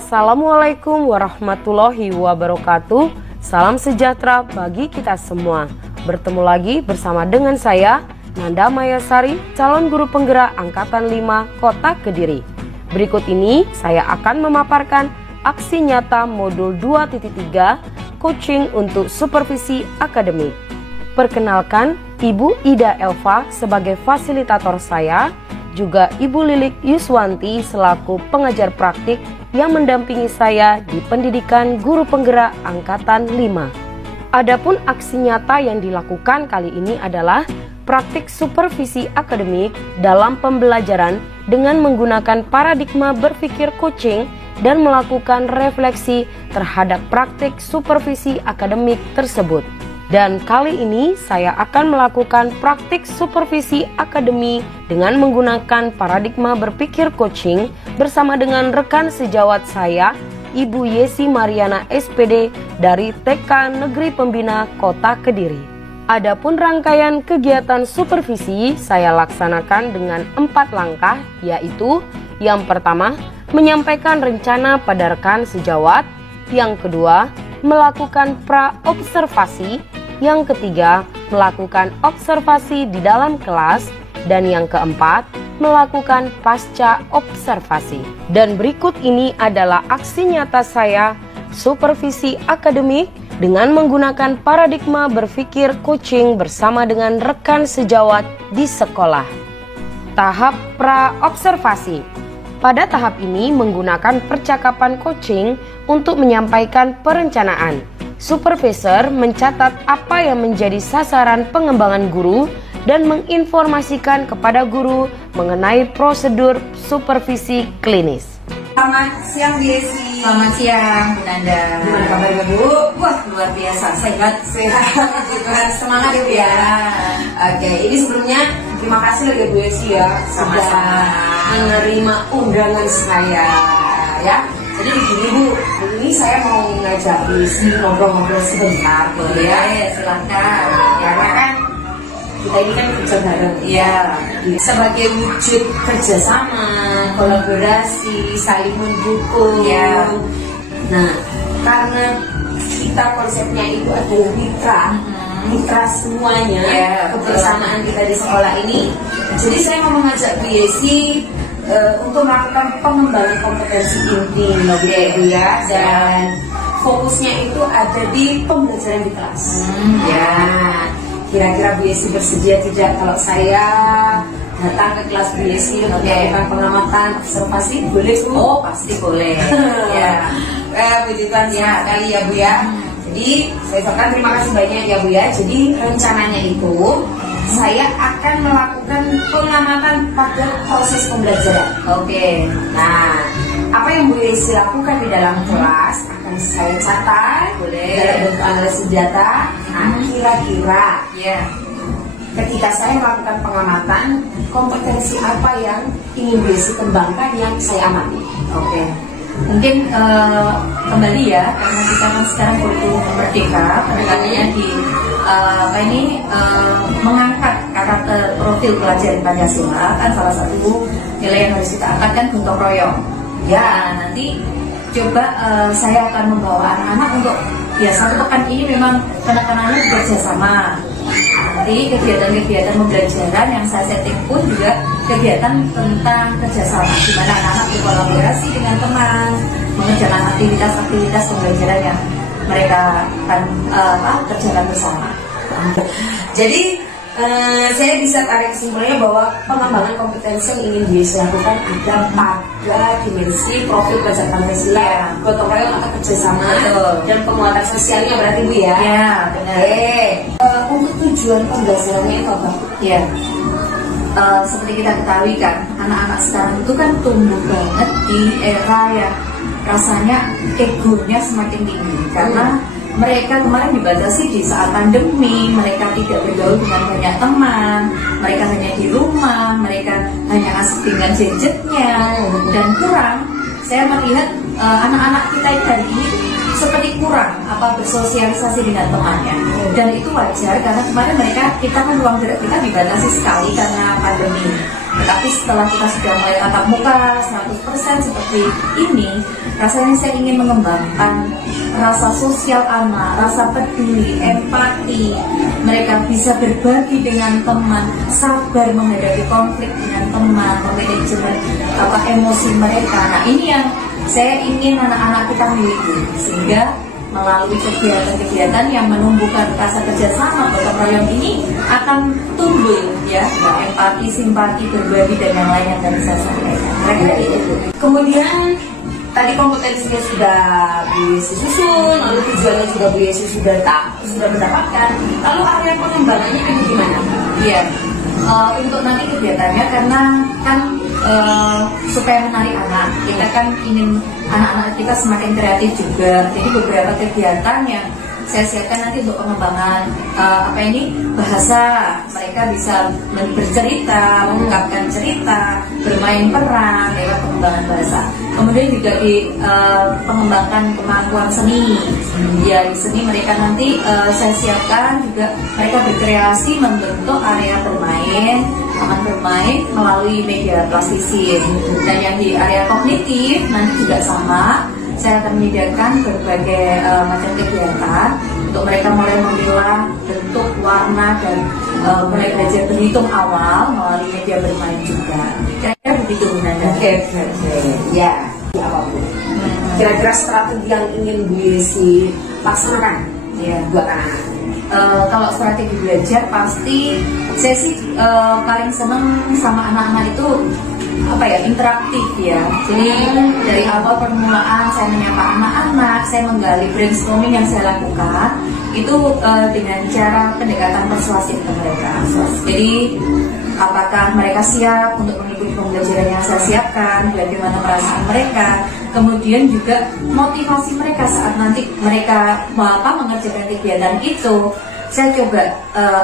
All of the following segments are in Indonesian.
Assalamualaikum warahmatullahi wabarakatuh. Salam sejahtera bagi kita semua. Bertemu lagi bersama dengan saya, Nanda Mayasari, calon guru penggerak Angkatan 5 Kota Kediri. Berikut ini saya akan memaparkan aksi nyata modul 2.3 coaching untuk supervisi akademik. Perkenalkan, Ibu Ida Elva sebagai fasilitator saya, juga Ibu Lilik Yuswanti selaku pengajar praktik yang mendampingi saya di pendidikan guru penggerak Angkatan 5. Adapun aksi nyata yang dilakukan kali ini adalah praktik supervisi akademik dalam pembelajaran dengan menggunakan paradigma berpikir coaching dan melakukan refleksi terhadap praktik supervisi akademik tersebut. Dan kali ini saya akan melakukan praktik supervisi akademi dengan menggunakan paradigma berpikir coaching bersama dengan rekan sejawat saya, Ibu Yesi Mariana SPD dari TK Negeri Pembina Kota Kediri. Adapun rangkaian kegiatan supervisi saya laksanakan dengan 4 langkah, yaitu yang pertama, menyampaikan rencana pada rekan sejawat, yang kedua, melakukan pra-observasi, yang ketiga, melakukan observasi di dalam kelas, dan yang keempat, melakukan pasca observasi. Dan berikut ini adalah aksi nyata saya supervisi akademik dengan menggunakan paradigma berpikir coaching bersama dengan rekan sejawat di sekolah. Tahap pra-observasi. Pada tahap ini menggunakan percakapan coaching untuk menyampaikan perencanaan. Supervisor mencatat apa yang menjadi sasaran pengembangan guru dan menginformasikan kepada guru mengenai prosedur supervisi klinis. Selamat siang Bu Yesi. Selamat siang Bu Nanda. Gimana kabarnya Bu? Wah, luar biasa, sehat. Semangat ya Bu ya. Oke, ini sebelumnya terima kasih lagi Bu Yesi ya sudah menerima undangan saya ya. Jadi begini Bu, ini saya mau ngajak Bu Yesi ngobrol-ngobrol sebentar, boleh ya? Silakan. Karena kan kita ini kan kerja bareng, ya. Sebagai wujud kerjasama, kolaborasi, saling mendukung. Ya. Nah, karena kita konsepnya itu adalah mitra semuanya, kebersamaan kita di sekolah ini. Jadi saya mau mengajak Bu Yesi untuk melakukan pengembangan kompetensi inti Bu ya, dan fokusnya itu ada di pembelajaran di kelas. Ya, kira-kira Bu Yesi bersedia tidak kalau saya datang ke kelas Bu Yesi untuk melakukan pengamatan observasi? Boleh Bu? Oh, pasti boleh. Ya, puji Tuhan ya kali ya Bu ya. Jadi saya ucapkan terima kasih banyak ya Bu ya. Jadi rencananya itu saya akan melakukan pengamatan pada proses pembelajaran. Oke. Nah, apa yang Bu Yesi lakukan di dalam kelas akan saya catat dalam bentuk analisis data. Nah, kira-kira ketika saya melakukan pengamatan, kompetensi apa yang ingin Bu Yesi kembangkan yang saya amati. Oke. Mungkin kembali ya, karena kita kan sekarang kurikulum merdeka, penekatannya di mengangkat karakter profil pelajaran Pancasila, kan salah satu nilai yang harus kita angkat kan gotong royong. Ya, nanti coba saya akan membawa anak-anak untuk satu pekan ini memang penekanannya bekerja sama. Nanti kegiatan-kegiatan pembelajaran yang saya setting pun juga kegiatan tentang kerjasama, di mana anak-anak berkolaborasi dengan teman, mengerjakan aktivitas-aktivitas pembelajaran yang mereka akan kerjakan bersama. Jadi saya bisa tarik kesimpulannya bahwa pengembangan kompetensi yang ingin dilakukan ada pada dimensi profil pelajar Pancasila, gotong royong atau kerjasama, dan penguatan sosialnya berarti Bu ya. Ya, benar. Untuk tujuan pembelajarannya itu apa? Ya, seperti kita ketahui kan, anak-anak sekarang itu kan tumbuh banget di era yang rasanya egonya semakin tinggi karena mereka kemarin dibatasi di saat pandemi, mereka tidak bergaul dengan banyak teman, mereka hanya di rumah, mereka hanya asik dengan gadgetnya, dan kurang. Saya melihat anak-anak kita hari ini seperti kurang bersosialisasi dengan temannya, dan itu wajar karena kemarin kita kan ruang gerak kita dibatasi sekali karena pandemi. Tapi setelah kita sudah mulai tatap muka 100% seperti ini, rasanya saya ingin mengembangkan rasa sosial anak, rasa peduli, empati. Mereka bisa berbagi dengan teman, sabar menghadapi konflik dengan teman, memanajemen emosi mereka. Nah, ini yang saya ingin anak-anak kita miliki, sehingga melalui kegiatan-kegiatan yang menumbuhkan rasa kerjasama gotong royong ini akan tumbuh ya empati, simpati, berbagi dan yang lain yang tadi saya sampaikan. Kira-kira itu. Kemudian tadi kompetensinya sudah Bu Yesi susun, lalu tujuannya juga Bu Yesi sudah mendapatkan. Lalu area pengembangannya itu gimana? Iya. Untuk nanti kegiatannya karena kan supaya menarik anak, kita kan ingin anak-anak kita semakin kreatif juga. Jadi beberapa kegiatan yang saya siapkan nanti untuk pengembangan bahasa, mereka bisa bercerita, mengungkapkan cerita, bermain peran lewat pengembangan bahasa. Kemudian juga di pengembangan kemampuan seni. Ya, di seni mereka nanti saya siapkan juga mereka berkreasi membentuk area bermain, taman bermain melalui media plastisir. Dan yang di area kognitif nanti juga sama. Saya akan menyediakan berbagai macam kegiatan untuk mereka mulai memilah bentuk, warna, dan mulai belajar berhitung awal melalui media bermain juga. Kira-kira begitu, Bu Nanda. Oke. Ya, apa Bu? Kira-kira strategi yang ingin Bu Yesi laksanakan Ya, buat anak-anak? kalau strategi belajar pasti saya sih paling seneng sama anak-anak itu interaktif ya. Jadi dari awal permulaan saya menyapa anak-anak, saya menggali brainstorming yang saya lakukan itu dengan cara pendekatan persuasif ke mereka. Jadi apakah mereka siap untuk mengikuti pembelajaran yang saya siapkan, bagaimana perasaan mereka, kemudian juga motivasi mereka saat nanti mereka mengerjakan kegiatan itu. Saya coba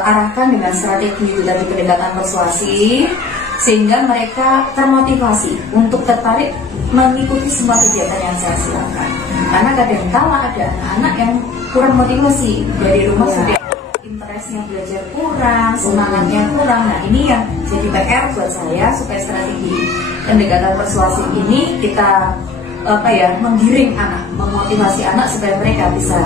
arahkan dengan strategi dari pendekatan persuasif sehingga mereka termotivasi untuk tertarik mengikuti semua kegiatan yang saya siapkan. Karena kadang-kala ada anak-anak yang kurang motivasi dari rumah sudah interestnya belajar kurang, semangatnya kurang. Nah, ini yang jadi PR buat saya supaya strategi pendekatan persuasif ini kita menggiring anak, memotivasi anak supaya mereka bisa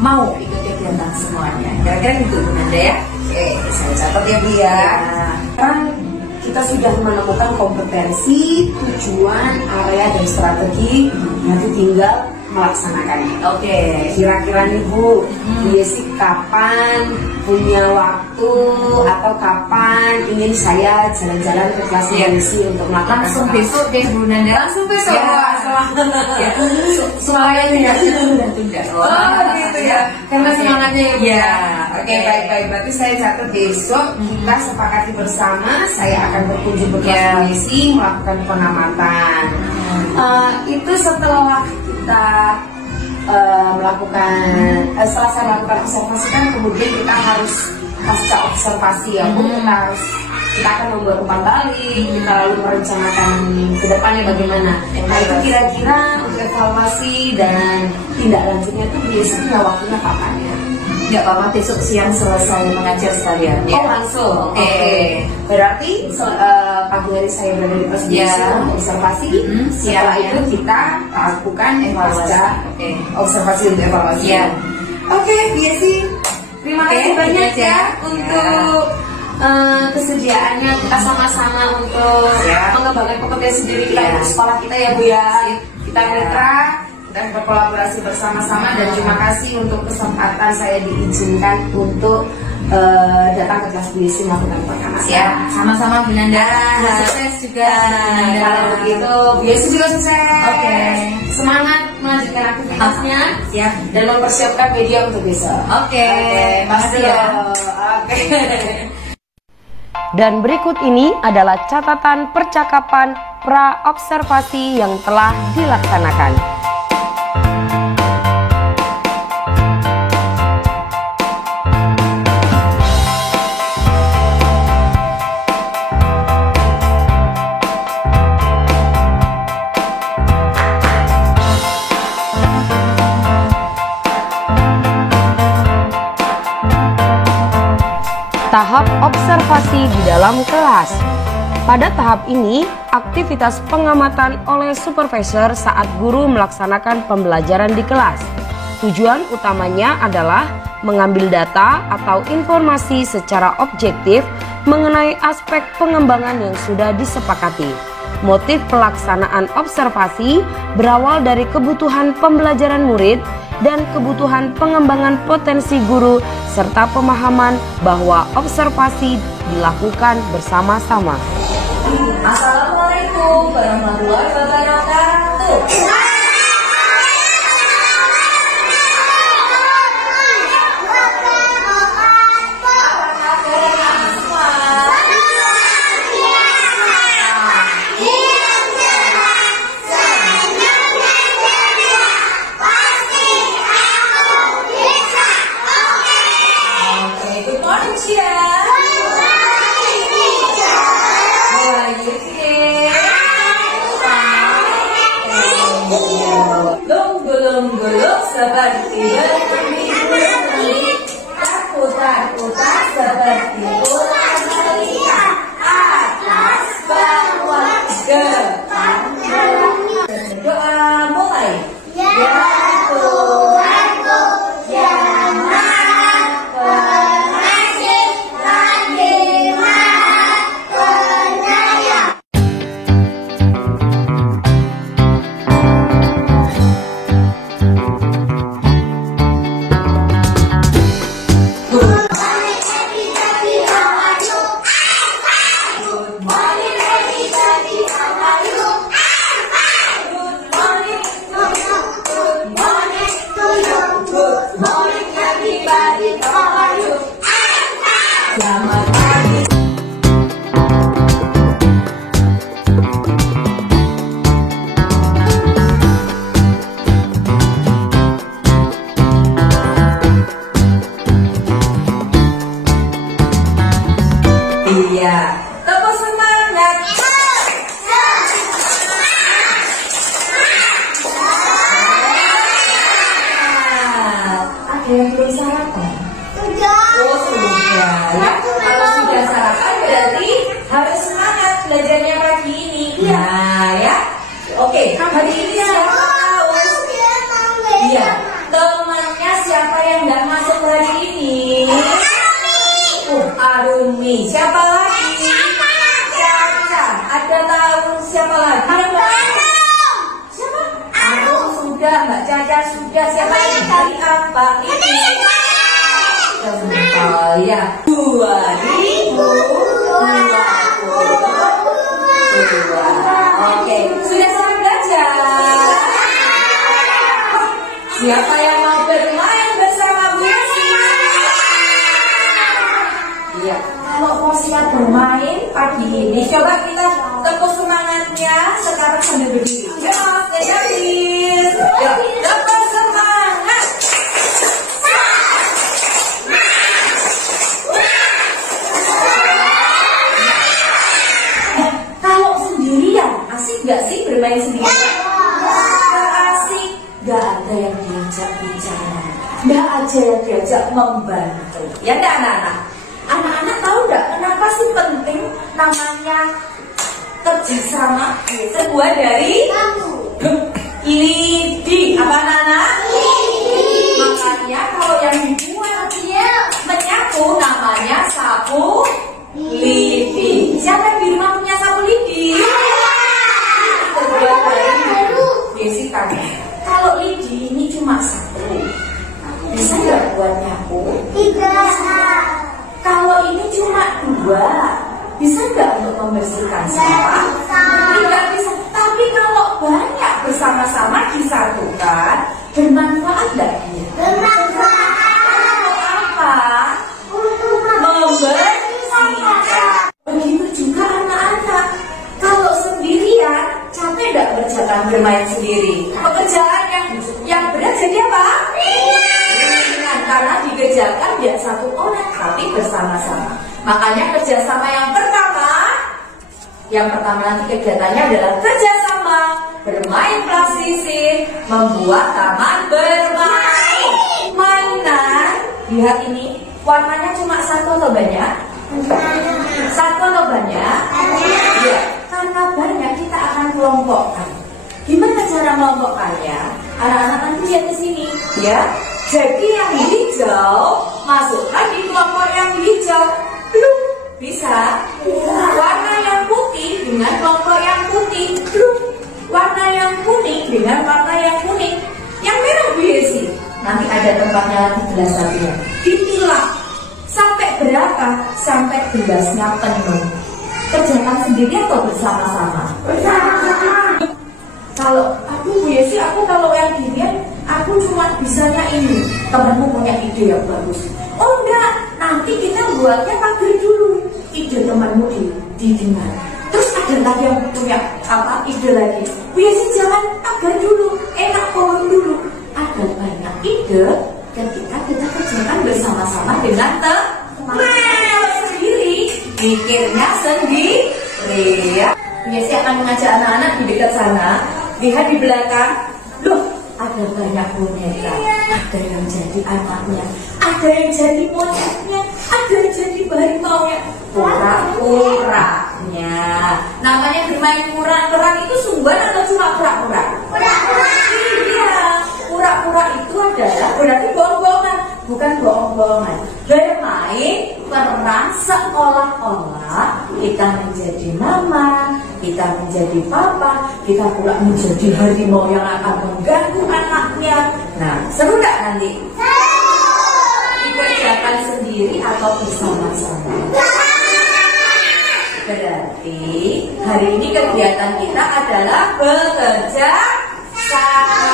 mau ikut kegiatan semuanya. Kira-kira gitu, Bu Nanda ya. Oke, saya catat ya Bu ya. Kan kita sudah menemukan kompetensi, tujuan, area, dan strategi. Nanti tinggal melaksanakannya. Oke. Kira-kira nih Bu Yesi kapan punya waktu atau kapan ingin saya jalan-jalan ke kelas Bu Yesi untuk melakukan Langsung besok deh Bu Nanda. Langsung besok. Ya. Soalnya tunda. Oh gitu ya. Karena semangatnya ya Bu. Ya. Oke, baik. Berarti saya catat besok kita sepakati bersama saya akan berkunjung ke kelas Bu Yesi melakukan pengamatan. Itu setelah kita setelah saya melakukan observasi kan kemudian kita harus pasca observasi ya Bu, kita akan membuat umpan balik, kita lalu merencanakan ke depannya bagaimana. Nah itu kira-kira untuk evaluasi dan tindak lanjutnya itu biasanya waktunya kapan ya? Nggak apa-apa, besok siang selesai mengajar sekalian. Oh langsung, oke. Berarti pagi hari saya berada di kelas observasi, setelah itu kita lakukan evaluasi, observasi untuk evaluasi. Oke, Yesi, terima kasih banyak ya untuk kesediaannya kita sama-sama untuk mengembangkan kompetensi diri kita untuk sekolah kita ya Bu ya. Kita mitra dan berkolaborasi bersama-sama dan terima kasih untuk kesempatan saya diizinkan untuk datang ke kelas Bu Yesi melakukan pengamatan. Ya, sama-sama Bu Nanda. Sukses juga Bu Nanda. Kalau begitu Bu Yesi juga sukses. Oke. Semangat melanjutkan aktivitasnya. Siap. Dan mempersiapkan media untuk besok. Oke. Pasti ya. Oke. Dan berikut ini adalah catatan percakapan pra-observasi yang telah dilaksanakan. Tahap observasi di dalam kelas. Pada tahap ini, aktivitas pengamatan oleh supervisor saat guru melaksanakan pembelajaran di kelas. Tujuan utamanya adalah mengambil data atau informasi secara objektif mengenai aspek pengembangan yang sudah disepakati. Motif pelaksanaan observasi berawal dari kebutuhan pembelajaran murid dan kebutuhan pengembangan potensi guru serta pemahaman bahwa observasi dilakukan bersama-sama. Assalamualaikum warahmatullahi wabarakatuh. Gulung-gulung seperti bermimpi, putar-putar seperti ular jelita, atas bawah depan belakang. Berdoa mulai. Ya Tuhanku yang Maha Pengasih lagi Maha Penyayang. Selamat pagi. Iya, tepuk semangat. Ada yang belum sarapan? Oh sudah ya. Kalau sudah sarapan berarti harus semangat belajarnya pagi ini. Nah ya. Oke, hari ini siapa tahu? Iya. Temannya siapa yang nggak masuk hari ini? Arumi. Siapa lagi? Caca. Ada tahu siapa lagi? Siapa? Arum sudah, Mbak Caca sudah. Siapa yang dari apa ini? Ya, 2022. Oke, sudah siap belajar? Siapa yang mau bermain bersama Bu Yesi? Iya, kalau mau siap bermain pagi ini, coba kita tepuk semangatnya sekarang sambil berdiri. Ya, please. Yuk, tepuk semangat. Asik gak sih bermain sendiri? Gak asik, gak ada yang diajak bicara, gak ada yang diajak membantu. Ya gak anak-anak? Anak-anak tahu gak kenapa sih penting namanya kerjasama? Sebuah dari lidi. Apa anak-anak? Makanya kalau yang dibuat menyapu namanya sapu lidi. Siapa yang di rumah punya sapu lidi? Yesi tanya, kalau lidi ini cuma satu, bisa nggak buat nyapu? Tidak. Kalau ini cuma dua, bisa nggak untuk membersihkan sampah? Tidak bisa. Tapi kalau banyak bersama-sama disatukan, bermanfaat nggak dia? Bermanfaat. Apa? Untuk membersihkan. Begitu juga anak-anak. Kalau sendirian, capek nggak berjalan bermain sendiri? Pekerjaan yang berat jadi apa? Ringan, karena dikerjakan tidak satu orang, tapi bersama-sama. Makanya kerjasama yang pertama nanti kegiatannya adalah kerjasama, bermain plastisi, membuat taman bermain. Mainan, lihat ini, warnanya cuma satu atau banyak? Satu atau banyak? Iya. Karena banyak kita akan kelompokkan. Gimana cara melompokkannya? Anak-anak nanti lihat ke sini, ya. Jadi yang hijau masukkan di kelompok yang hijau. Belum bisa. Warna yang putih dengan kelompok yang putih. Belum. Warna yang kuning dengan warna yang kuning. Yang merah Bu Yesi. Nanti ada tempatnya lagi gelas satunya. Dipilah. Sampai berapa? Sampai gelasnya penuh. Kerjakan sendiri atau bersama-sama? Bersama-sama. Kalau aku Bu Yesi, aku kalau yang ginian, aku cuma bisanya ini. Temenmu punya ide yang bagus. Oh enggak, nanti kita buatnya pagar dulu. Ide temanmu didengar. Terus ada lagi yang punya ide lagi. Bu Yesi jangan pagar dulu, enak pohon dulu. Ada banyak ide ketika kita kerjakan bersama-sama dengan teman. Kalau sendiri, pikirnya sendiri. Ya. Bu Yesi akan mengajak anak-anak di dekat sana. Lihat di belakang, loh ada banyak boneka. Ada yang jadi anaknya, ada yang jadi monyetnya, ada yang jadi harimaunya. Pura-puranya. Namanya bermain pura-pura itu sungguhan atau cuma pura-pura? Pura-pura. Iya, pura-pura itu adalah berarti bohong-bohongan, bukan bohong-bohongan. Bermain peran seolah-olah kita menjadi mama, kita menjadi papa, kita pula menjadi harimau yang akan mengganggu anaknya. Nah, seru nggak nanti? Dikerjakan sendiri atau bersama-sama? Berarti hari ini kegiatan kita adalah bekerja sama.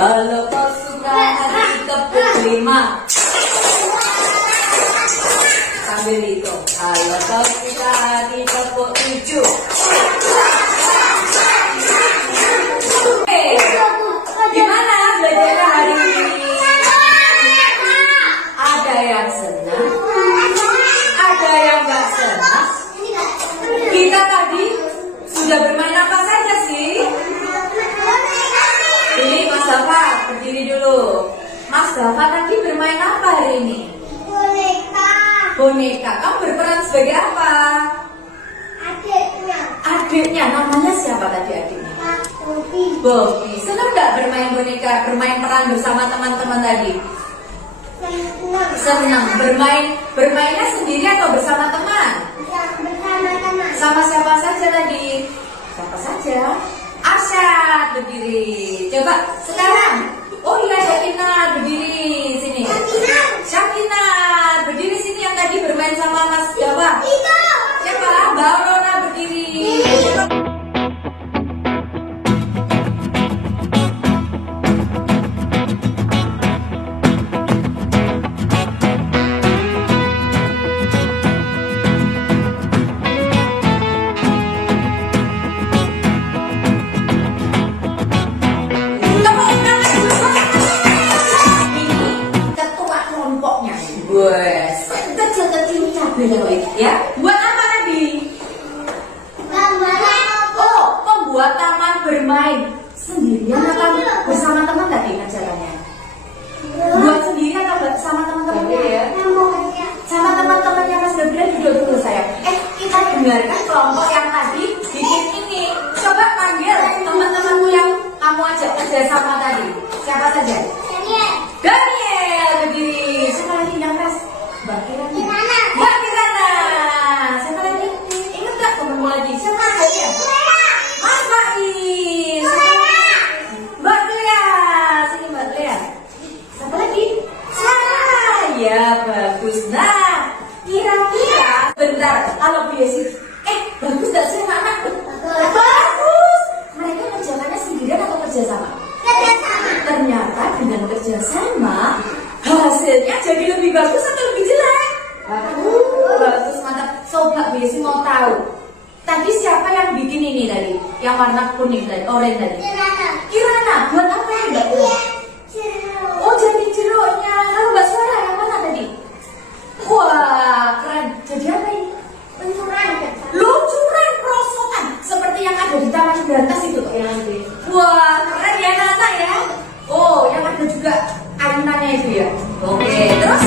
Kalau kau suka hati tepuk 5 sambil itu. Kalau kau suka hati tepuk 7. Gimana belajar hari ini? Ada yang senang, ada yang gak senang. Kita tadi sudah bermain apa saja sih? Ini Mas Dafa, berdiri dulu. Mas Dafa tadi bermain apa hari ini? Boneka. Boneka. Kamu berperan sebagai apa? Adiknya. Adiknya. Namanya siapa tadi adiknya? Bobi. Bobi. Senang nggak bermain boneka, bermain peran bersama teman-teman tadi? Senang. Senang. Bermainnya sendiri atau bersama teman? Bersama teman. Sama siapa saja tadi? Siapa saja? Arsyad berdiri. Coba sekarang. Oh iya, Syakina berdiri sini. Syakina berdiri sini yang tadi bermain sama Mas Dafa. Itu. Siapa? Mbak Aurora berdiri. buat taman bermain. Sendirian atau bersama teman tadi acaranya? Buat sendiri atau bersama teman-temannya? Sama teman-temannya Mas Gabriel duduk dulu saya. Kita dengarkan kelompok yang tadi bikin ini. Coba panggil teman-temanmu yang kamu ajak kerjasama tadi. Siapa saja? Daniel berdiri. Siapa lagi yang keras? Mbak Kirana. Mbak Kirana. Siapa lagi? Ingat gak temanmu lagi? Siapa lagi? Mas Faiz. Mbak Clea. Sini Mbak Clea. Siapa lagi? Sarah. Ya bagus. Nah, kira-kira bentar kalau Bu Yesi, bagus gak sih anak-anak? Bagus. Mereka kerjakannya sendirian atau kerjasama? Ternyata dengan kerjasama hasilnya jadi lebih bagus atau lebih jelek? Bagus, mantap. Sobat Bu Yesi mau tahu tadi siapa yang bikin ini tadi? Yang warna kuning tadi, oranye tadi? Kirana. Buat apa ya Mbak? Oh, jadi jeruknya. Kalau Mbak Suara yang mana tadi? Wah, keren. Jadi apa ini? Luncuran perosotan seperti yang ada di Taman Berantas itu tuh. Wah, keren ya Nana ya. Oh, yang ada juga ayunannya itu ya. Oke, terus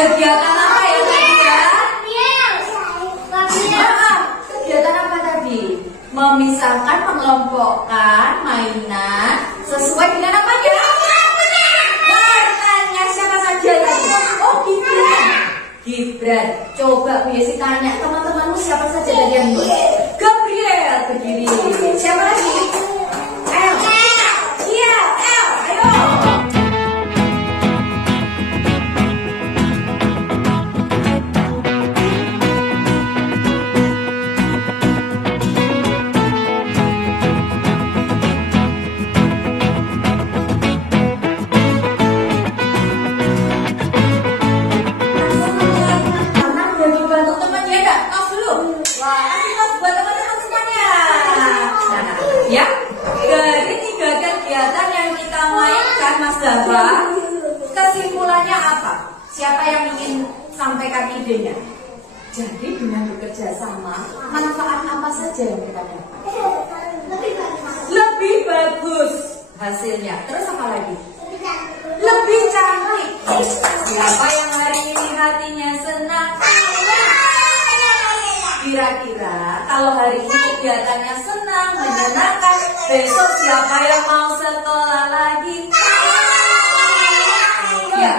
kegiatan apa ya tadi ya? Kegiatan apa tadi? Memisahkan, mengelompokkan mainan sesuai dengan apa ya? Bertanya siapa saja tadi? Oh, Gibran. Coba Bu Yesi tanya teman-temanmu siapa saja tadi yang Gabriel berdiri. Siapa lagi? El. Iya, El. Ayo. Ya, dari 3 kegiatan yang kita mainkan Mas Dava, kesimpulannya apa? Siapa yang ingin sampaikan idenya? Jadi dengan bekerja sama, manfaat apa saja yang kita dapat? Lebih bagus hasilnya. Terus apa lagi? Lebih cantik. Siapa yang hari ini hatinya senang? Kira-kira kalau hari ini kegiatannya senang, menyenangkan, besok siapa yang mau sekolah lagi? Ya,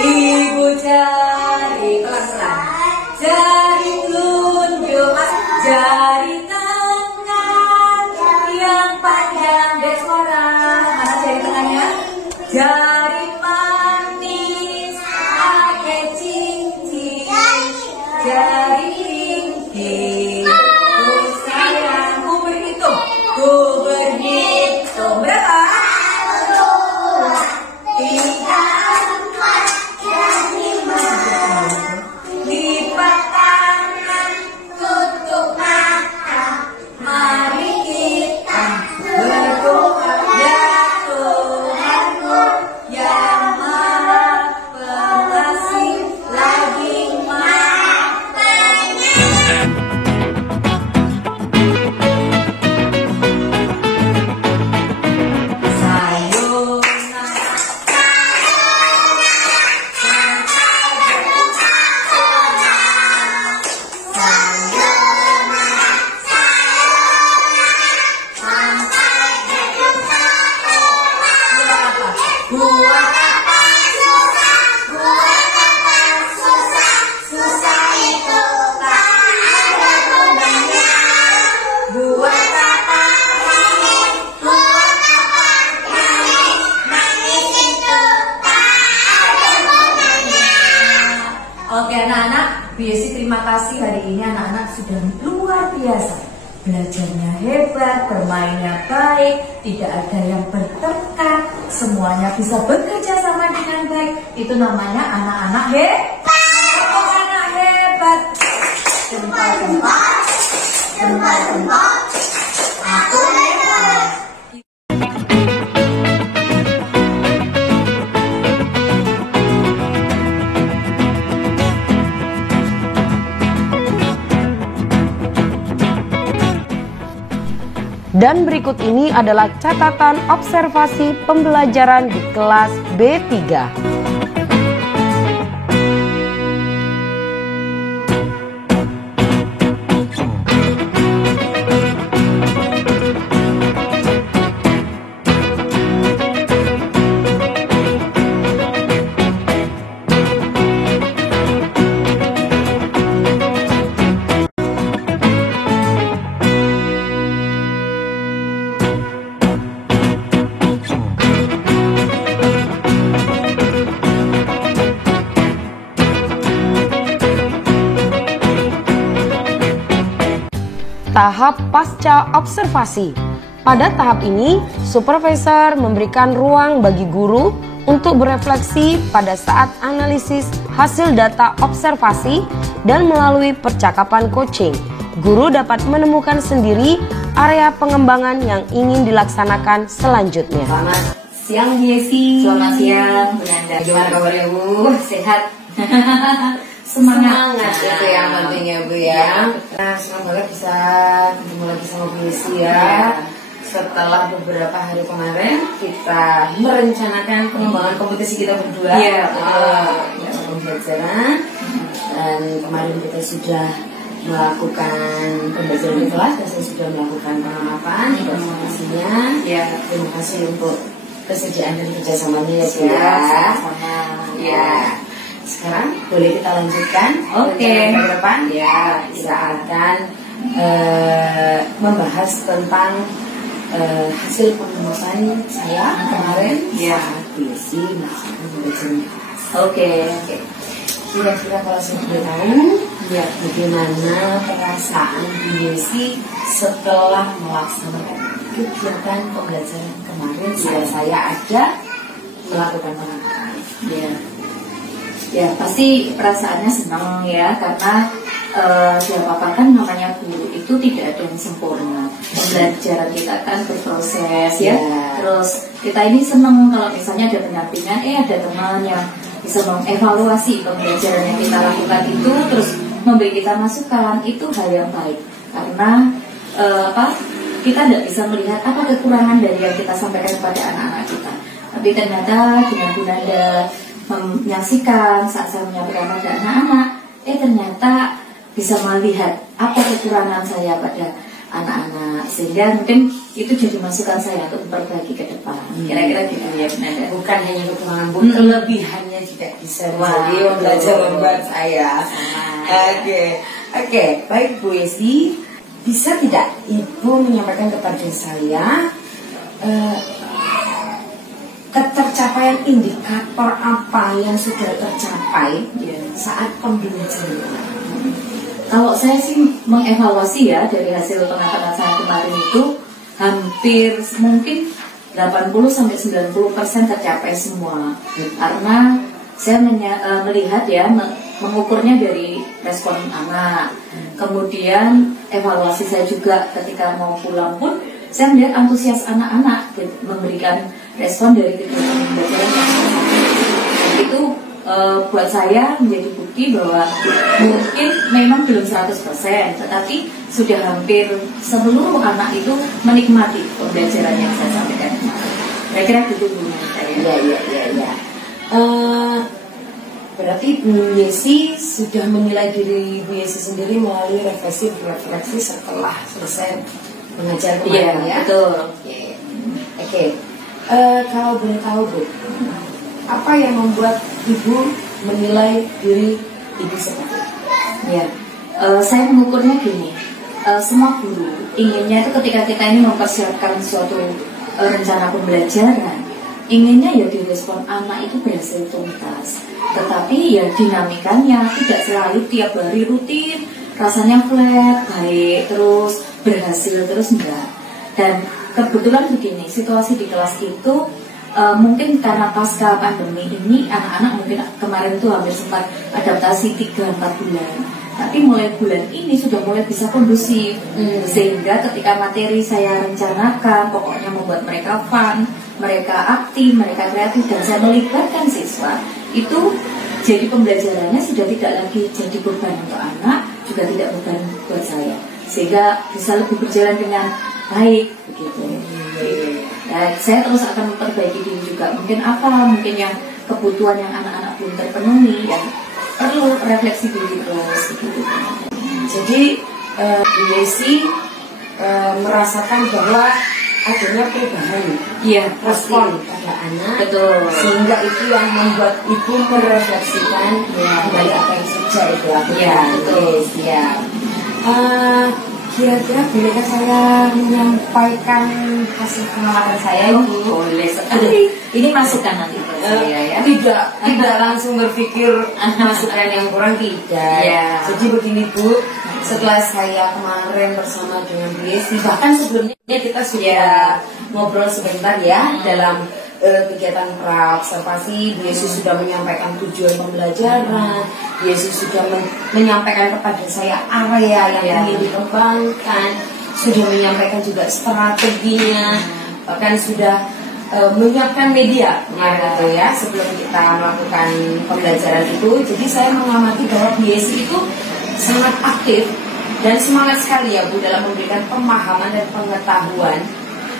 Ibu jari pelan-pelan, jari telunjuk, jari tengah yang panjang bersuara. Mana jari tengahnya? Jari manis, pakai cincin, jari ringkih. Ku sayang, ku berhitung berapa? 3. Lipat tangan, tutup mata, mari kita berdoa ya Tuhanku, Buat apa susah? Buat apa susah? Susah itu tak ada gunanya. Buat apa nangis? Buat apa nangis? Nangis itu tak ada gunanya. Oke anak-anak, BSC terima kasih hari ini anak-anak sudah luar biasa. Belajarnya hebat, bermainnya baik, tidak ada yang bertengkar, semuanya bisa bekerja sama dengan baik. Itu namanya anak-anak hebat. Anak hebat. Jempol-jempol, jempol-jempol. Aku hebat. Dan berikut ini adalah catatan observasi pembelajaran di kelas B3. Tahap pasca observasi. Pada tahap ini, supervisor memberikan ruang bagi guru untuk berefleksi pada saat analisis hasil data observasi dan melalui percakapan coaching. Guru dapat menemukan sendiri area pengembangan yang ingin dilaksanakan selanjutnya. Selamat siang Yesi. Selamat siang, Bu Nanda. Gimana kabarnya Bu? Sehat. Semangat Nah, itu yang penting ya Bu ya. Nah, senang banget bisa ketemu lagi sama Bu Yesi ya. Setelah beberapa hari kemarin kita merencanakan pengembangan kompetisi kita berdua. Iya. Pembelajaran. Dan kemarin kita sudah melakukan pembelajaran di kelas dan saya sudah melakukan pengamatan informasinya. Iya. Terima kasih untuk kesediaan dan kerjasamanya ya Bu ya. Sama. Ya. Sekarang boleh kita lanjutkan. Oke. Ke depan ya, kita akan membahas tentang hasil pengamatan saya kemarin saat BSC melakukan pembelajaran kelas. Oke. Kira-kira kalau saya boleh tahu ya, bagaimana perasaan BSC setelah melaksanakan kegiatan pembelajaran kemarin saat saya ada melakukan pengamatan. Ya pasti perasaannya senang ya, karena siapa kan namanya guru itu tidak ada yang sempurna. Pembelajaran kita kan berproses ya. Terus kita ini senang kalau misalnya ada pendampingan, ada teman yang bisa mengevaluasi pembelajaran yang kita lakukan itu, terus memberi kita masukan, itu hal yang baik. Karena kita tidak bisa melihat apa kekurangan dari yang kita sampaikan kepada anak-anak kita. Tapi ternyata dengan Bu Nanda menyaksikan saat saya menyampaikan pada anak-anak, ternyata bisa melihat apa kekurangan saya pada anak-anak, sehingga mungkin itu jadi masukan saya untuk memperbaiki ke depan. Kira-kira gitu ya Bu Nanda. Bukan hanya kekurangan Bu, kelebihannya juga bisa menjadi pembelajaran buat saya. Oke, baik Bu Yesi, bisa tidak Ibu menyampaikan kepada saya ketercapaian indikator apa yang sudah tercapai saat pembelajaran? Kalau saya sih mengevaluasi ya dari hasil pengamatan saya kemarin itu hampir mungkin 80-90% tercapai semua. Karena saya melihat ya, mengukurnya dari respon anak. Kemudian evaluasi saya juga ketika mau pulang pun saya melihat antusias anak-anak memberikan respon dari kegiatan pembelajaran yang itu buat saya menjadi bukti bahwa mungkin memang belum 100%, tetapi sudah hampir seluruh anak itu menikmati pembelajaran yang saya sampaikan. Kira-kira gitu Bu saya. Iya. Berarti Bu Yesi sudah menilai diri Bu Yesi sendiri melalui refleksi setelah selesai mengajar kemarin ya. Betul. Oke. Kalau boleh tahu Bu, apa yang membuat Ibu menilai diri Ibu seperti itu? Ya, saya mengukurnya gini, semua guru inginnya itu ketika kita ini mempersiapkan suatu rencana pembelajaran, inginnya ya direspon anak itu berhasil tuntas. Tetapi ya dinamikanya tidak selalu tiap hari rutin, rasanya flat, baik, terus berhasil, terus enggak. Dan kebetulan begini, situasi di kelas itu mungkin karena pasca pandemi ini anak-anak mungkin kemarin itu hampir sempat adaptasi 3-4 bulan. Tapi mulai bulan ini sudah mulai bisa kondusif, sehingga ketika materi saya rencanakan pokoknya membuat mereka fun, mereka aktif, mereka kreatif, dan saya melibatkan siswa, itu jadi pembelajarannya sudah tidak lagi jadi beban untuk anak, juga tidak beban buat saya, sehingga bisa lebih berjalan dengan baik begitu. Ya, saya terus akan memperbaiki diri juga. Mungkin yang kebutuhan yang anak-anak belum terpenuhi, yang perlu refleksi diri terus begitu. Jadi Bu Yesi merasakan bahwa adanya perubahan, respon pada anak, Betul. sehingga itu yang membuat Ibu merefleksikan kembali apa yang sudah Ibu lakukan. Ya, betul. Ya. Kira-kira bolehkah saya menyampaikan hasil pengamatan saya Ibu? Boleh sekali. Ini masukan nanti buat saya ya. Tidak langsung berpikir masukan yang kurang, tidak. Ya. Jadi begini Bu, setelah saya kemarin bersama dengan Bu Yesi, bahkan sebelumnya kita sudah ngobrol sebentar ya dalam kegiatan praobservasi. Bu Yesi sudah menyampaikan tujuan pembelajaran, Bu Yesi sudah menyampaikan kepada saya area yang ingin dikembangkan, sudah menyampaikan juga strateginya, bahkan sudah menyiapkan media gitu ya sebelum kita melakukan pembelajaran itu. Jadi saya mengamati bahwa Bu Yesi itu sangat aktif dan semangat sekali ya Bu dalam memberikan pemahaman dan pengetahuan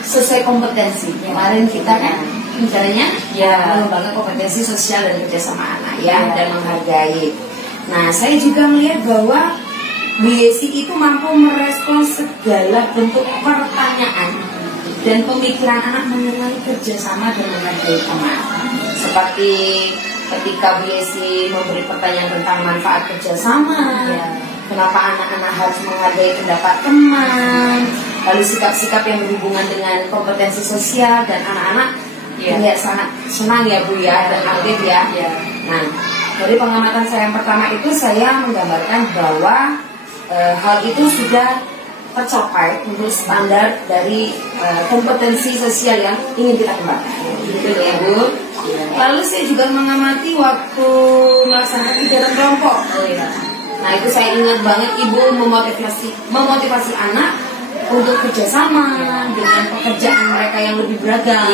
sesuai kompetensi. Kemarin kita kan rencananya mengembangkan kompetensi sosial dan kerjasama anak dan menghargai. Nah, saya juga melihat bahwa Bu Yesi itu mampu merespon segala bentuk pertanyaan dan pemikiran anak mengenai kerjasama dan menghargai teman. Seperti ketika Bu Yesi memberi pertanyaan tentang manfaat kerjasama, kenapa anak-anak harus menghargai pendapat teman, lalu sikap-sikap yang berhubungan dengan kompetensi sosial, dan anak-anak terlihat sangat senang ya Bu ya, dan aktif ya. Nah, dari pengamatan saya yang pertama itu saya menggambarkan bahwa hal itu sudah tercapai untuk standar dari kompetensi sosial yang ingin kita kembangkan. Gitu ya Bu. Lalu saya juga mengamati waktu melaksanakan kegiatan kelompok. Nah, itu saya ingat banget Ibu memotivasi anak untuk kerjasama dengan pekerjaan mereka yang lebih beragam.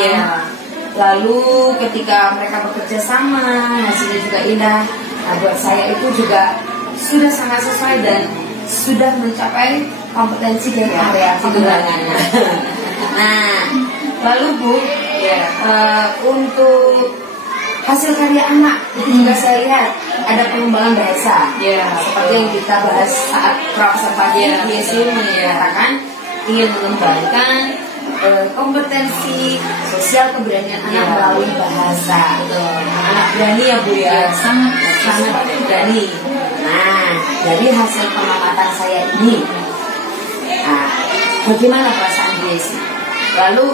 Lalu ketika mereka bekerja sama, hasilnya juga indah. Nah, buat saya itu juga sudah sangat sesuai dan sudah mencapai kompetensi dan area pengembangannya. Nah, lalu Bu, untuk hasil karya anak itu juga saya lihat ada pengembangan bahasa. Seperti yang kita bahas saat praobservasi, Bu Yesi menyatakan ingin mengembangkan kompetensi sosial keberanian anak melalui bahasa. Anak berani ya Bu ya, sangat berani. Nah, dari hasil pengamatan saya ini, bagaimana perasaan Bu Yesi? Lalu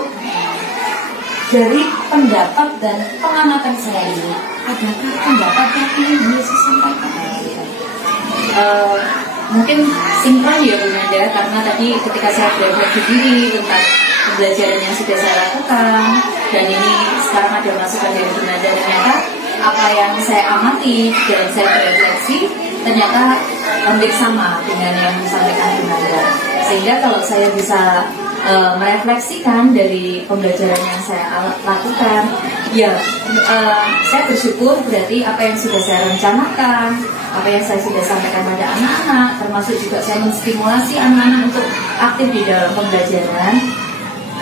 dari pendapat dan pengamatan saya ini, adakah pendapat yang ingin Bu Yesi sampaikan? Mungkin sinkron ya Bu Nanda, karena tadi ketika saya berefleksi diri tentang pembelajaran yang sudah saya lakukan, dan ini sekarang ada masukan dari Bu Nanda, ternyata apa yang saya amati dan saya berefleksi ternyata hampir sama dengan yang disampaikan Bu Nanda. Sehingga kalau saya bisa merefleksikan dari pembelajaran yang saya lakukan, saya bersyukur berarti apa yang sudah saya rencanakan, apa yang saya sudah sampaikan pada anak-anak, termasuk juga saya menstimulasi anak-anak untuk aktif di dalam pembelajaran,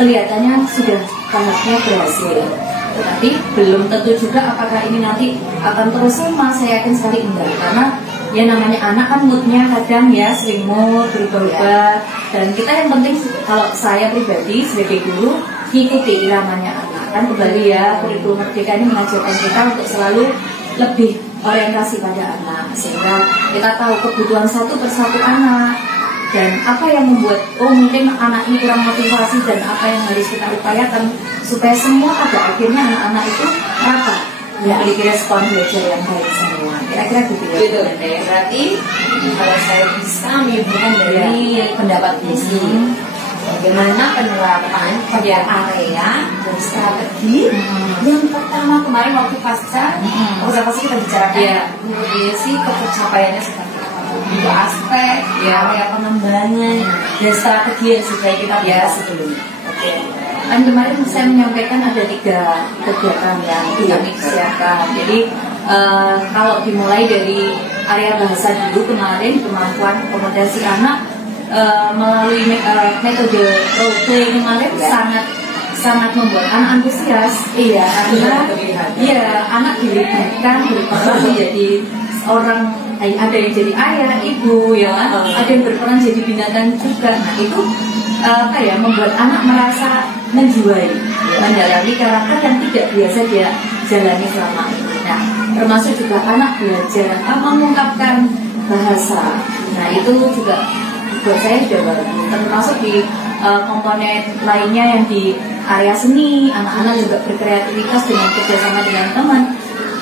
kelihatannya sudah tahapnya berhasil. Tetapi belum tentu juga apakah ini nanti akan terus sama, saya yakin sekali enggak, karena ya namanya anak kan moodnya kadang ya sering mood berubah-ubah, dan kita yang penting kalau saya pribadi sebagai guru ngikuti iramanya anak. kan kembali ya, kurikulum Merdeka ini mengajarkan kita untuk selalu lebih orientasi pada anak, sehingga kita tahu kebutuhan satu persatu anak dan apa yang membuat mungkin anak ini kurang motivasi dan apa yang harus kita upayakan supaya semua pada akhirnya anak-anak itu merata memiliki respon belajar yang baik semua. Kira-kira gitu ya. Gitu. Berarti kalau saya bisa menyimpulkan dari pendapat Desi, bagaimana penerapan pada area dan strategi yang pertama kemarin waktu pasca observasi kita bicarakan menurut Desi ketercapaiannya seperti apa untuk aspek area pengembangan dan strategi yang sudah kita bahas sebelumnya. Oke. Kan kemarin saya menyampaikan ada 3 kegiatan yang kami siapkan. Jadi kalau dimulai dari area bahasa dulu kemarin, kemampuan komodasi anak melalui metode role play kemarin sangat membuat anak antusias. Iya, karena anak dilibatkan berperan menjadi orang, ada yang jadi ayah, ibu, ya kan? Ada yang berperan jadi binatang juga. Nah itu membuat anak merasa menjiwai, mendalami karakter yang tidak biasa dia jalani selama ini. Nah, termasuk juga anak belajar mengungkapkan bahasa. Nah itu juga buat saya sudah bagus. Termasuk di komponen lainnya yang di area seni, anak-anak juga berkreativitas dengan kerjasama dengan teman.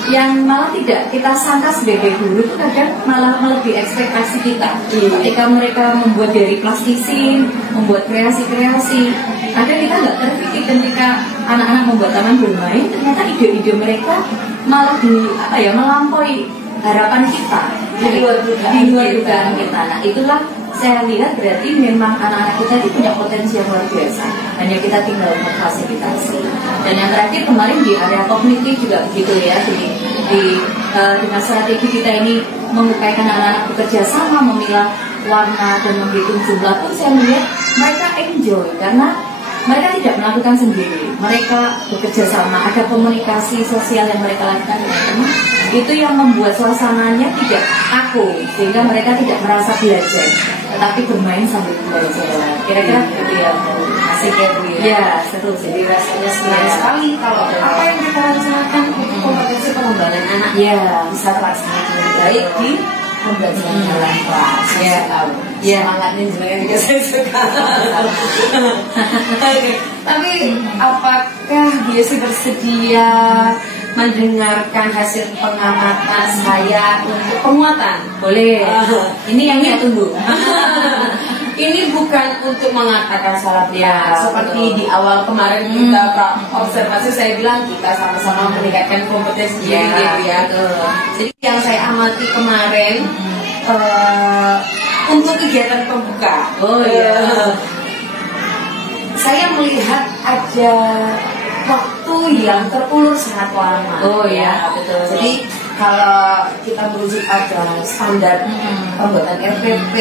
Yang malah tidak kita sangka sebagai guru itu kadang malah melebihi ekspektasi kita. Ketika mereka membuat dari plastisin, membuat kreasi-kreasi, kadang kita nggak terpikir ketika anak-anak membuat taman bermain, ternyata ide-ide mereka malah melampaui harapan kita, di luar dugaan kita. Nah itulah saya lihat berarti memang anak-anak kita itu punya potensi yang luar biasa, hanya kita tinggal memfasilitasi. Dan yang terakhir kemarin di area kognitif juga begitu ya, dengan strategi kita ini mengupayakan anak-anak bekerja sama, memilah warna dan menghitung jumlah pun saya melihat mereka enjoy karena mereka tidak melakukan sendiri, mereka bekerja sama, ada komunikasi sosial yang mereka lakukan dengan teman. Itu yang membuat suasananya tidak kaku, sehingga mereka tidak merasa belajar, tetapi bermain sambil belajar. Kira-kira gitu ya. Asik ya Bu ya. Ya, seru. Jadi rasanya senang sekali kalau apa yang kita rencanakan untuk kompetensi pengembangan anak bisa terlaksana dengan baik di pembelajaran dalam kelas. Saya tahu. Semangatnya jenengan juga saya suka. Tapi apakah Biasi bersedia mendengarkan hasil pengamatan saya untuk penguatan? Boleh. Ini yang saya tunggu. Ini bukan untuk mengatakan salah seperti di awal kemarin kita observasi saya bilang kita sama-sama meningkatkan kompetensi diri gitu ya. Jadi yang saya amati kemarin untuk kegiatan pembuka. Saya melihat ada waktu yang terulur sangat lama. Betul. Jadi kalau kita merujuk pada standar pembuatan RPP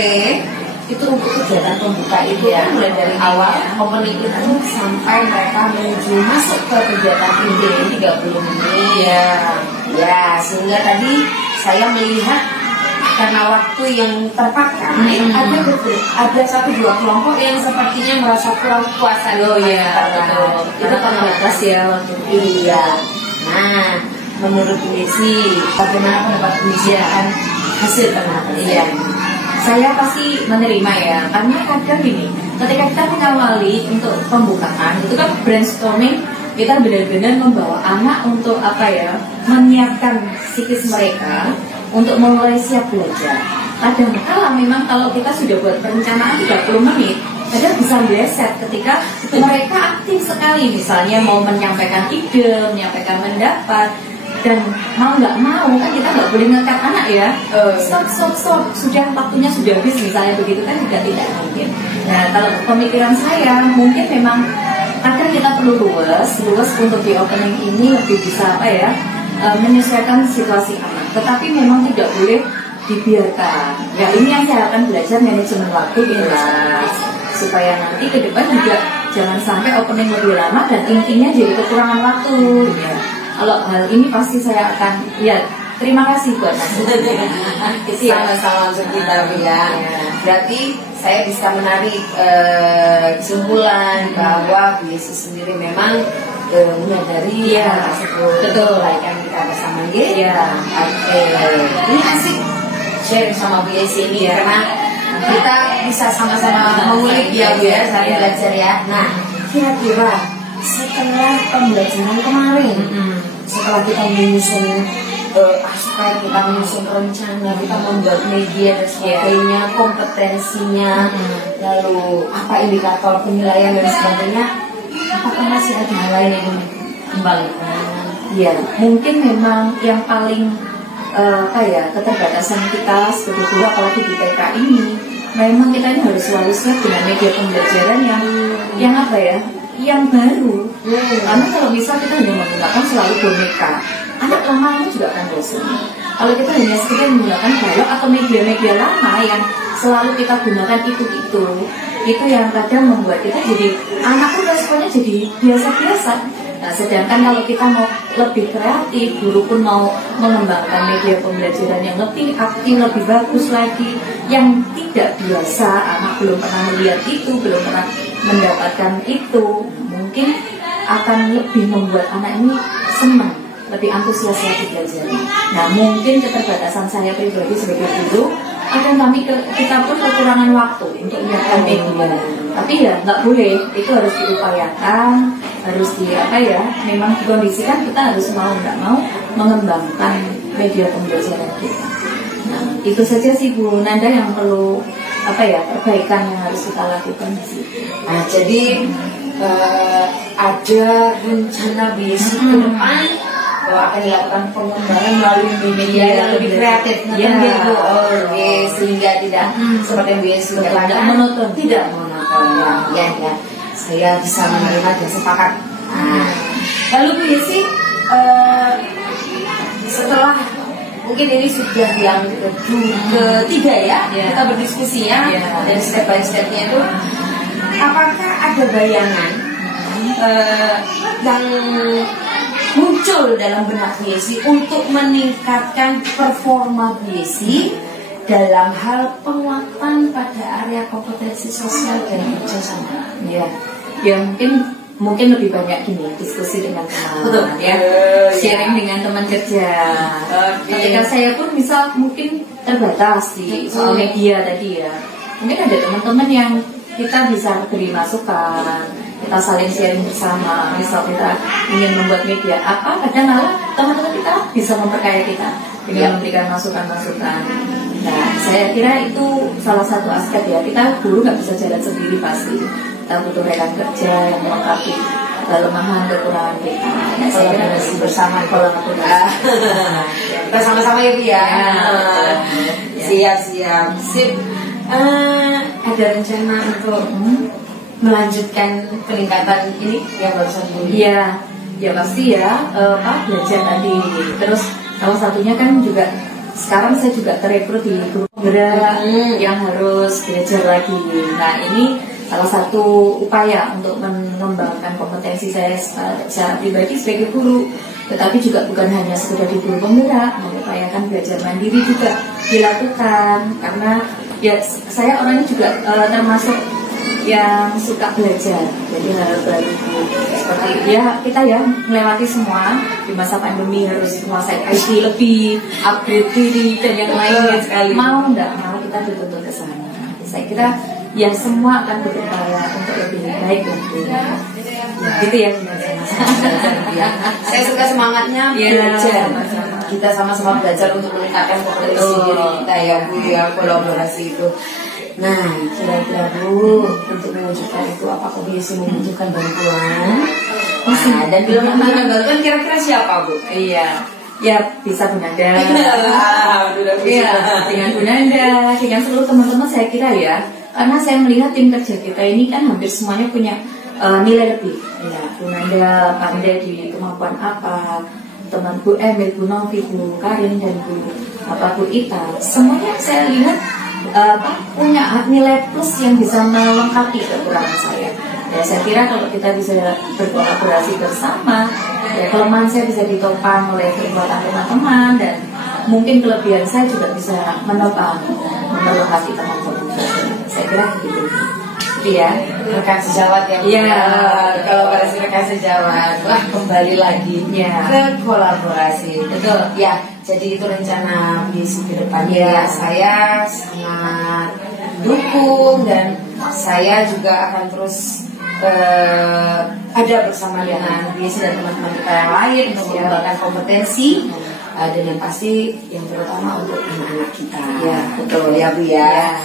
itu untuk kegiatan pembuka itu mulai dari awal opening itu sampai mereka menuju masuk ke kegiatan inti 30 menit. Sehingga tadi saya melihat karena waktu yang terpakai ada 1-2 kelompok yang sepertinya merasa kurang puas. Betul. Itu terbatas ya waktu. Nah, menurut Bu Desi, bagaimana pendapat Bu Desi akan hasil pengamatan? Saya pasti menerima ya, karena kadang gini, ketika kita mengawali untuk pembukaan itu kan brainstorming, kita benar-benar membawa anak untuk menyiapkan psikis mereka untuk mulai siap belajar. Kadang-kala memang kalau kita sudah buat perencanaan 30 menit, kadang bisa meleset ketika mereka aktif sekali, misalnya mau menyampaikan ide, menyampaikan pendapat. Dan mau nggak mau kan kita nggak boleh ngekat anak ya. Stop, sudah waktunya sudah habis misalnya begitu kan juga tidak mungkin. Nah kalau pemikiran saya mungkin memang kadang kita perlu luas untuk di opening ini lebih bisa menyesuaikan situasi anak. Tetapi memang tidak boleh dibiarkan. Ya ini yang saya akan belajar manajemen waktu supaya nanti ke depan juga jangan sampai opening lebih lama dan intinya jadi kekurangan waktu. Kalau hal ini pasti saya akan terima kasih buat Mas. Sama-sama untuk kita ya. Berarti saya bisa menarik kesimpulan bahwa Bu Yesi sendiri memang menyadari hal tersebut. Betul. Kebaikan kita bersama gitu. Iya. Oke. Ini asik sharing sama Bu Yesi ini karena kita bisa sama-sama mengulik ya Bu ya, saling belajar ya. Nah, kira-kira setelah pembelajaran kemarin, setelah kita menyusun aspek, kita menyusun rencana, kita membuat media dan sebagainya, kompetensinya, lalu apa indikator penilaian dan sebagainya, apakah masih ada hal lain yang dikembalikan? Ya, mungkin memang yang paling keterbatasan kita sebagai guru apalagi di TK ini, memang kita ini harus selalu siap dengan media pembelajaran yang yang baru. Karena kalau bisa kita hanya menggunakan selalu boneka, anak lama-lama juga akan bosan. Kalau kita hanya sekedar menggunakan balok atau media-media lama yang selalu kita gunakan itu yang kadang membuat kita jadi anak pun responnya jadi biasa-biasa. Nah, sedangkan kalau kita mau lebih kreatif, guru pun mau mengembangkan media pembelajaran yang lebih aktif, lebih bagus lagi, yang tidak biasa, anak belum pernah melihat itu, belum pernah mendapatkan itu, mungkin akan lebih membuat anak ini senang, lebih antusias lagi belajar. Nah, mungkin keterbatasan saya pribadi sebagai guru, kita pun kekurangan waktu untuk menyiapkan media. Tapi ya nggak boleh, itu harus diupayakan, harus memang dikondisikan, kita harus mau nggak mau mengembangkan media pembelajaran kita. Nah, itu saja sih Bu Nanda yang perlu perbaikan yang harus kita lakukan di situ. Nah, jadi ada rencana besok ke depan bahwa akan dilakukan pengembangan melalui media yang lebih kreatif, gitu. Sehingga tidak seperti yang Bu Yesi katakan, tidak monoton. Ya. Saya bisa menerima dan sepakat. Nah, lalu Bu Yesi, setelah mungkin ini sudah yang ketiga ya, kita berdiskusi ya, dan step by stepnya itu, apakah ada bayangan yang muncul dalam benak Bu Yesi untuk meningkatkan performa Bu Yesi dalam hal penguatan pada area kompetensi sosial dan kerjasama? Ya mungkin lebih banyak diskusi dengan teman, sharing dengan teman kerja. Ketika saya pun mungkin terbatas di soal media tadi ya, mungkin ada teman-teman yang kita bisa beri masukan, kita saling sharing bersama. Misal kita ingin membuat media kadang teman-teman kita bisa memperkaya kita dengan memberikan masukan-masukan. Nah, saya kira itu salah satu aspek ya, kita guru nggak bisa jalan sendiri pasti. Kita butuh rekan kerja yang melengkapi kelemahan kekurangan kita. Nah, saya kira harus bersama kolaborasi. Kita sama-sama ya. Siap. Ada rencana untuk melanjutkan peningkatan ini yang barusan Bu? Ya pasti ya, belajar tadi. Terus salah satunya kan juga sekarang saya juga terekrut di guru penggerak yang harus belajar lagi. Nah, ini salah satu upaya untuk mengembangkan kompetensi saya secara pribadi sebagai guru, tetapi juga bukan hanya sekedar di guru penggerak, mengupayakan belajar mandiri juga dilakukan, karena ya saya orangnya juga termasuk yang suka belajar. Jadi hal baru seperti kita melewati semua di masa pandemi, harus menguasai IT lebih, upgrade diri dan yang lainnya sekali. Mau nggak mau kita dituntut ke sana. Saya kira semua akan berupaya untuk lebih baik lagi. Gitu ya. Saya suka semangatnya belajar. Kita sama-sama belajar untuk meningkatkan kompetensi diri kita ya, kolaborasi itu. Nah, kira-kira Bu, untuk mewujudkan itu apakah Bu Yesi membutuhkan bantuan? Dan bila membutuhkan bantuan, kira-kira siapa Bu? Bisa Bu Nanda. Dengan Bu Nanda, dengan seluruh teman-teman saya kira ya. Karena saya melihat tim kerja kita ini kan hampir semuanya punya nilai lebih. Bu Nanda pandai di kemampuan apa, teman Bu Emil, Bu Novi, Bu Karin, dan Bu Ita, semuanya saya lihat punya nilai plus yang bisa melengkapi kekurangan saya. Ya, saya kira kalau kita bisa berkolaborasi bersama, kelemahan saya bisa ditopang oleh kekuatan teman-teman, dan mungkin kelebihan saya juga bisa menopang melengkapi teman-teman. Saya kira begitu. Iya, rekan sejawat ya. Iya. Kalau pada rekan sejawat, wah kembali lagi ke kolaborasi. Betul. Ya, jadi itu rencana misi ke depannya. Saya sangat dukung dan saya juga akan terus ada bersama dengan BSI dan teman-teman kita yang lain untuk mengembangkan kompetensi dan yang pasti yang terutama untuk anak-anak kita. Ya, betul ya Bu ya.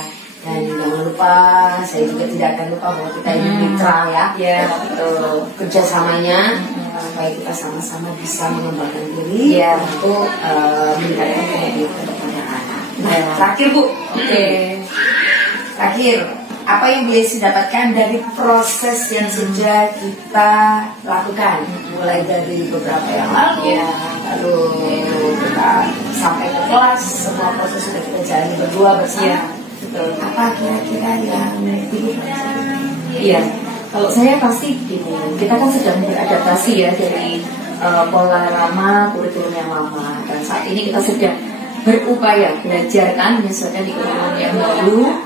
Dan jangan lupa, saya juga tidak akan lupa bahwa kita ini mitra ya. Betul. Kerjasamanya supaya kita sama-sama bisa mengembangkan diri untuk meningkatkan kredit kepada anak. Nah, terakhir Bu. Oke. Terakhir, apa yang BSI dapatkan dari proses yang sudah kita lakukan, mulai dari beberapa yang lalu, lalu kita sampai ke kelas, semua proses sudah kita jalani berdua bersama. Betul. Apa kira-kira yang Iya, kalau saya pasti gini, kita kan sedang beradaptasi ya dari pola lama, kurikulum yang lama, dan saat ini kita sedang berupaya belajar kan menyesuaikan di kurikulum yang baru.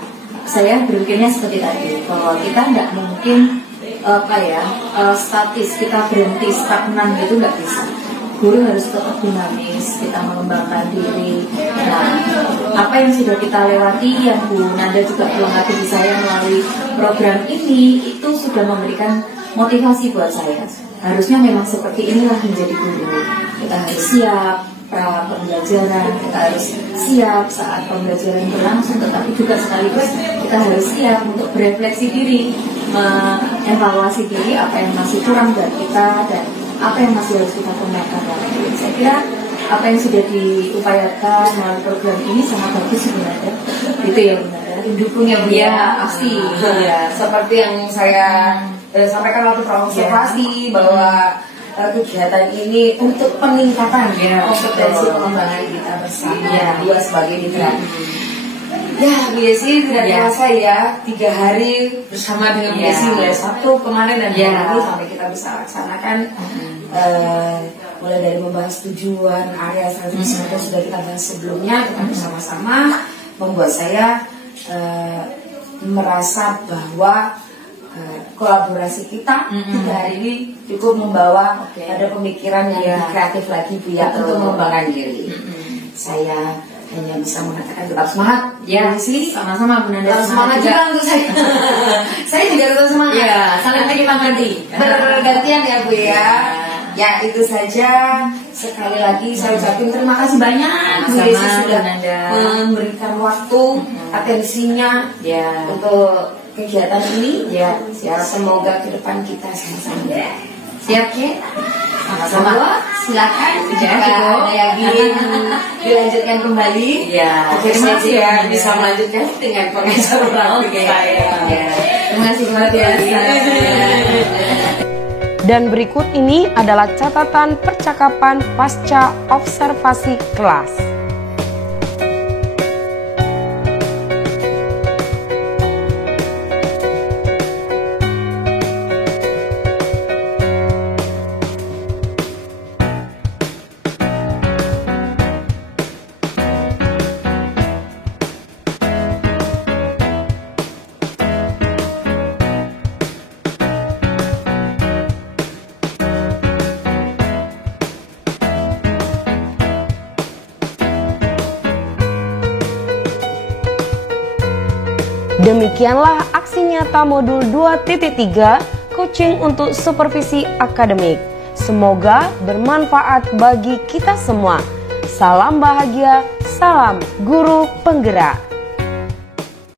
Saya berpikirnya seperti tadi, bahwa kita nggak mungkin statis, kita berhenti stagnan gitu nggak bisa. Guru harus tetap dinamis, kita mengembangkan diri. Nah, apa yang sudah kita lewati, yang Bu Nanda juga melengkapi di saya melalui program ini, itu sudah memberikan motivasi buat saya. Harusnya memang seperti inilah menjadi guru. Kita harus siap pra pembelajaran, kita harus siap saat pembelajaran berlangsung, tetapi juga sekaligus kita harus siap untuk berefleksi diri, mengevaluasi diri apa yang masih kurang dari kita dan apa yang masih harus kita kembangkan lagi. Saya kira apa yang sudah diupayakan melalui program ini sangat bagus sebenarnya. Itu ya benar. Dukungnya Bu ya, pasti. Ya, seperti yang saya sampaikan waktu observasi bahwa kegiatan ini untuk peningkatan kompetensi pengembangan kita bersama dua sebagai mitra. Ya, BSI tidak terasa ya 3 hari bersama dengan BSI mulai Sabtu kemarin dan hari ini sampai kita bisa laksanakan mulai dari membahas tujuan area strategi yang sudah kita bahas sebelumnya, kita bersama-sama membuat saya merasa bahwa kolaborasi kita 3 hari ini cukup membawa ada pemikiran yang lebih kreatif lagi Bu ya untuk mengembangkan diri. Saya hanya bisa mengatakan tetap semangat sih, sama-sama Bu Nanda. Tetap semangat juga untuk saya. Saya juga tetap semangat. Ya, saling kita mandi. Bergantian ya Bu ya. Ya itu saja. Sekali lagi saya ucapin terima kasih banyak Bu Desi sudah memberikan waktu, atensinya untuk kegiatan ini. Semoga ke depan kita sama-sama. Siap ya? Sama-sama. Silakan jika ada yang ingin dilanjutkan kembali. Terima kasih ya bisa melanjutkan dengan pengajar saya. Terima kasih luar biasa. Dan berikut ini adalah catatan percakapan pasca observasi kelas. Demikianlah aksi nyata modul 2.3 coaching untuk supervisi akademik. Semoga bermanfaat bagi kita semua. Salam bahagia, salam guru penggerak.